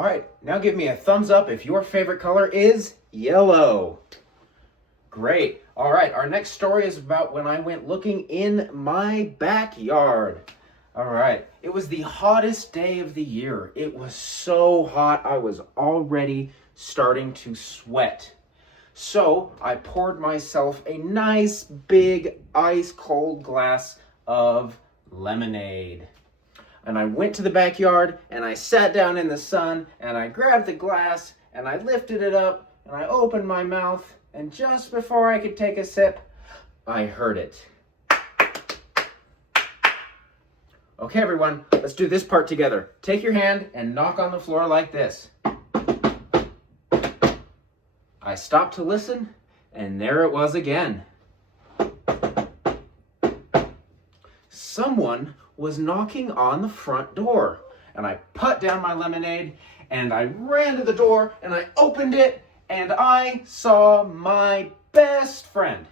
All right, now give me a thumbs up if your favorite color is yellow. Great. All right, our next story is about when I went looking in my backyard. All right, it was the hottest day of the year. It was so hot, I was already starting to sweat. So I poured myself a nice big ice cold glass of lemonade. And I went to the backyard and I sat down in the sun and I grabbed the glass and I lifted it up and I opened my mouth, and just before I could take a sip, I heard it. Okay, everyone, let's do this part together. Take your hand and knock on the floor like this. I stopped to listen, and there it was again. Someone was knocking on the front door, and I put down my lemonade, and I ran to the door, and I opened it, and I saw my best friend.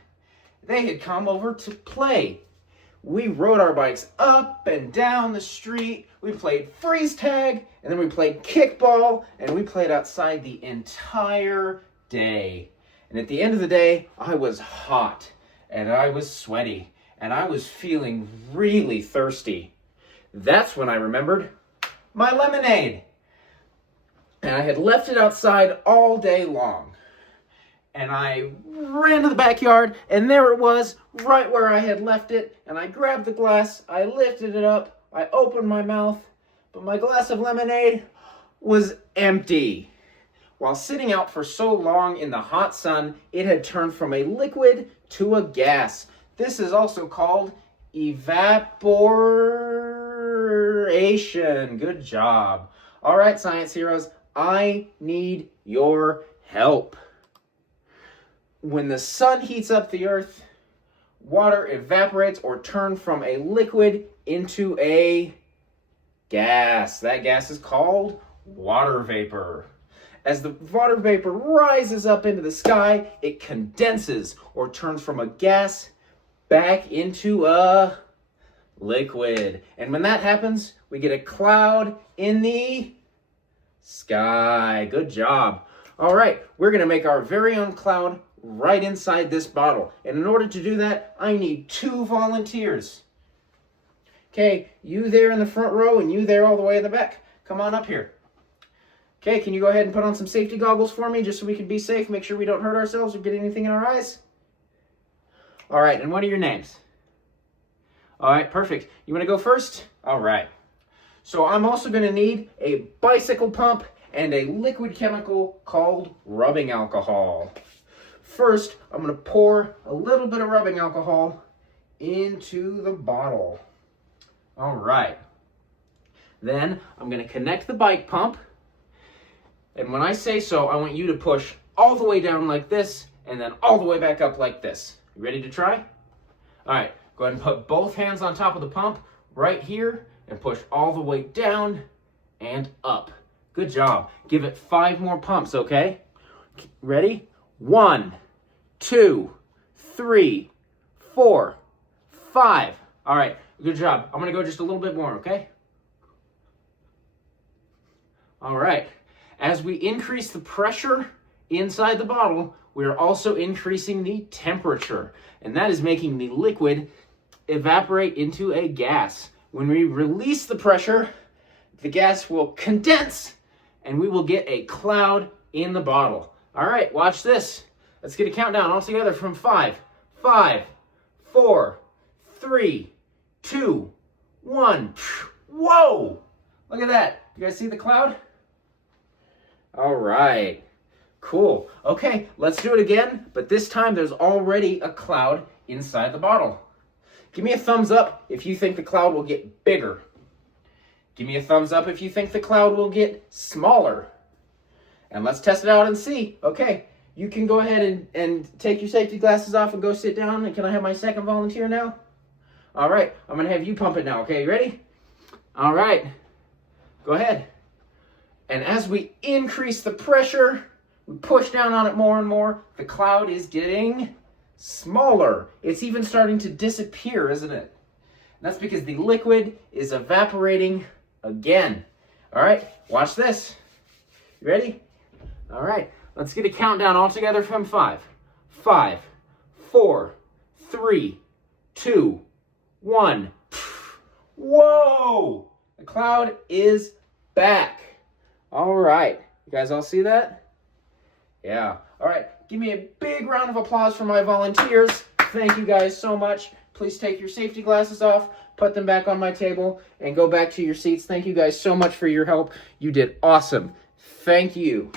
They had come over to play. We rode our bikes up and down the street. We played freeze tag, and then we played kickball, and we played outside the entire day. And at the end of the day, I was hot, and I was sweaty, and I was feeling really thirsty. That's when I remembered my lemonade. And I had left it outside all day long. And I ran to the backyard, and there it was, right where I had left it. And I grabbed the glass, I lifted it up, I opened my mouth, but my glass of lemonade was empty. While sitting out for so long in the hot sun, it had turned from a liquid to a gas. This is also called evaporation. Good job. All right, science heroes, I need your help. When the sun heats up the earth, water evaporates or turns from a liquid into a gas. That gas is called water vapor. As the water vapor rises up into the sky, it condenses or turns from a gas back into a liquid. And when that happens, we get a cloud in the sky. Good job. All right, we're going to make our very own cloud right inside this bottle. And in order to do that, I need 2 volunteers. Okay, you there in the front row and you there all the way in the back. Come on up here. Okay, can you go ahead and put on some safety goggles for me just so we can be safe, make sure we don't hurt ourselves or get anything in our eyes? All right, and what are your names? All right, perfect. You want to go first? All right. So I'm also going to need a bicycle pump and a liquid chemical called rubbing alcohol. First, I'm going to pour a little bit of rubbing alcohol into the bottle. All right. Then I'm going to connect the bike pump. And when I say so, I want you to push all the way down like this and then all the way back up like this. You ready to try? All right, go ahead and put both hands on top of the pump right here and push all the way down and up. Good job. Give it 5 more pumps, okay? Ready? 1, 2, 3, 4, 5. All right, good job. I'm gonna go just a little bit more, okay? All right. As we increase the pressure inside the bottle, we are also increasing the temperature, and that is making the liquid evaporate into a gas. When we release the pressure, the gas will condense, and we will get a cloud in the bottle. All right, watch this. Let's get a countdown all together from 5. 5, 4, 3, 2, 1. Whoa! Look at that. You guys see the cloud? All right, cool. Okay, let's do it again, but this time there's already a cloud inside the bottle. Give me a thumbs up if you think the cloud will get bigger. Give me a thumbs up if you think the cloud will get smaller. And let's test it out and see. Okay, you can go ahead and take your safety glasses off and go sit down. And can I have my second volunteer now? All right, I'm gonna have you pump it now, okay, you ready? All right, go ahead. And as we increase the pressure, we push down on it more and more, the cloud is getting smaller. It's even starting to disappear, isn't it? And that's because the liquid is evaporating again. All right, watch this. You ready? All right. Let's get a countdown all together from 5. 5, 4, 3, 2, 1. Whoa! The cloud is back. All right. You guys all see that? Yeah. All right. Give me a big round of applause for my volunteers. Thank you guys so much. Please take your safety glasses off, put them back on my table, and go back to your seats. Thank you guys so much for your help. You did awesome. Thank you.